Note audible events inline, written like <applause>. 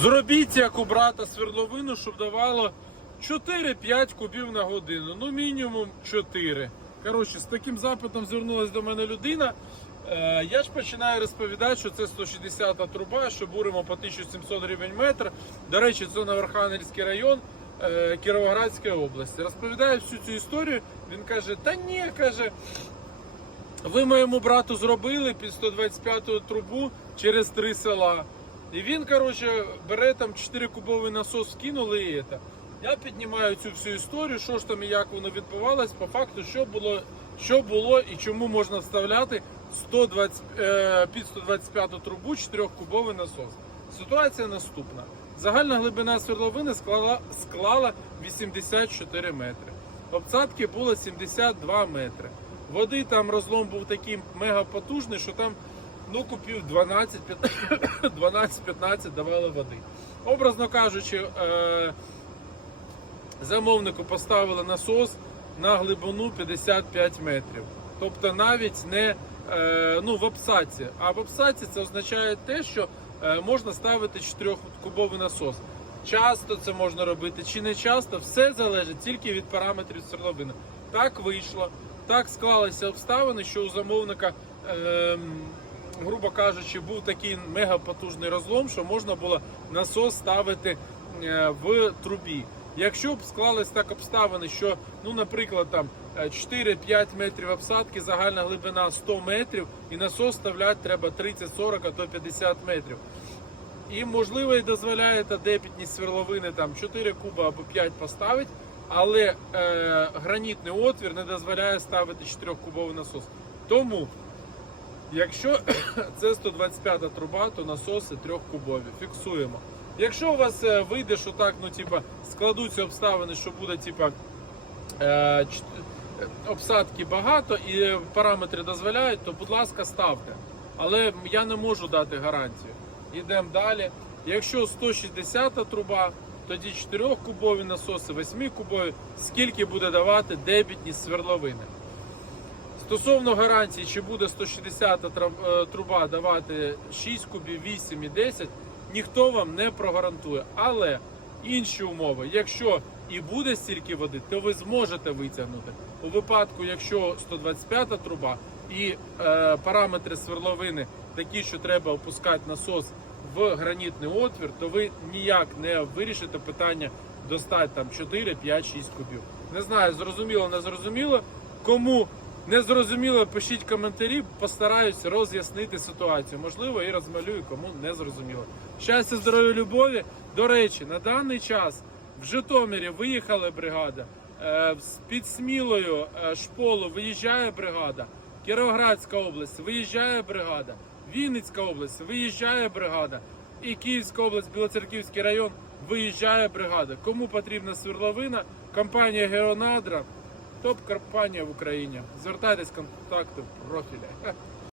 Зробіть як у брата свердловину, щоб давало 4-5 кубів на годину. Ну, мінімум 4. Коротше, з таким запитом звернулася до мене людина. Е, я ж починаю розповідати, що це 160-та труба, що буримо по 1700 гривень метр. До речі, це Новоархангельський район е, Кіровоградської області. Розповідаю всю цю історію. Він каже: Та ні, каже, ви моєму брату зробили під 125 трубу через три села. І він, коротше, бере там 4 кубовий насос, скинули і це. Я піднімаю цю всю історію, що ж там і як воно відбувалось, по факту, що було, що було і чому можна вставляти 120, е, під 125 трубу 4 кубовий насос. Ситуація наступна. Загальна глибина свердловини склала, склала 84 метри. Обсадки було 72 метри. Води там розлом був такий мега потужний, що там ну, купів 12-15 <coughs> давали води. Образно кажучи, е, замовнику поставили насос на глибину 55 метрів. Тобто навіть не е, ну, в обсадці. А в обсадці це означає те, що е, можна ставити 4-кубовий насос. Часто це можна робити чи не часто, все залежить тільки від параметрів свердловини. Так вийшло, так склалися обставини, що у замовника, ем, грубо кажучи, був такий мегапотужний розлом, що можна було насос ставити е, в трубі. Якщо б склались так обставини, що, ну, наприклад, там е, 4-5 метрів обсадки, загальна глибина 100 метрів, і насос ставляти треба 30-40, а то 50 метрів. І можливо і дозволяє та дебітність сверловини там 4 куба або 5 поставити, але е, гранітний отвір не дозволяє ставити 4-кубовий насос. Тому, якщо <coughs> це 125 труба, то насоси 3-кубові. Фіксуємо. Якщо у вас е, вийде, що так, ну типа складуться обставини, що буде типа е, обсадки багато і параметри дозволяють, то будь ласка, ставте. Але я не можу дати гарантію. Йдемо далі. Якщо 160 труба, тоді 4-кубові насоси, 8-кубові, скільки буде давати дебітність свердловини. Стосовно гарантії, чи буде 160 е, труба давати 6 кубів, 8 і 10, ніхто вам не прогарантує. Але інші умови, якщо і буде стільки води, то ви зможете витягнути. У випадку, якщо 125 труба і е, параметри сверловини такі, що треба опускати насос в гранітний отвір, то ви ніяк не вирішите питання достати там 4, 5, 6 кубів. Не знаю, зрозуміло, не зрозуміло. Кому не зрозуміло, пишіть коментарі, постараюсь роз'яснити ситуацію. Можливо, і розмалюю, кому не зрозуміло. Щастя, здоров'я, любові. До речі, на даний час в Житомирі виїхала бригада. е, Під Смілою е, шполу виїжджає бригада. Кіровоградська область виїжджає бригада. Вінницька область виїжджає бригада. І Київська область, Білоцерківський район виїжджає бригада. Кому потрібна свердловина, компанія Геонадра, топ-компанія в Україні. Звертайтесь в профіля. <laughs>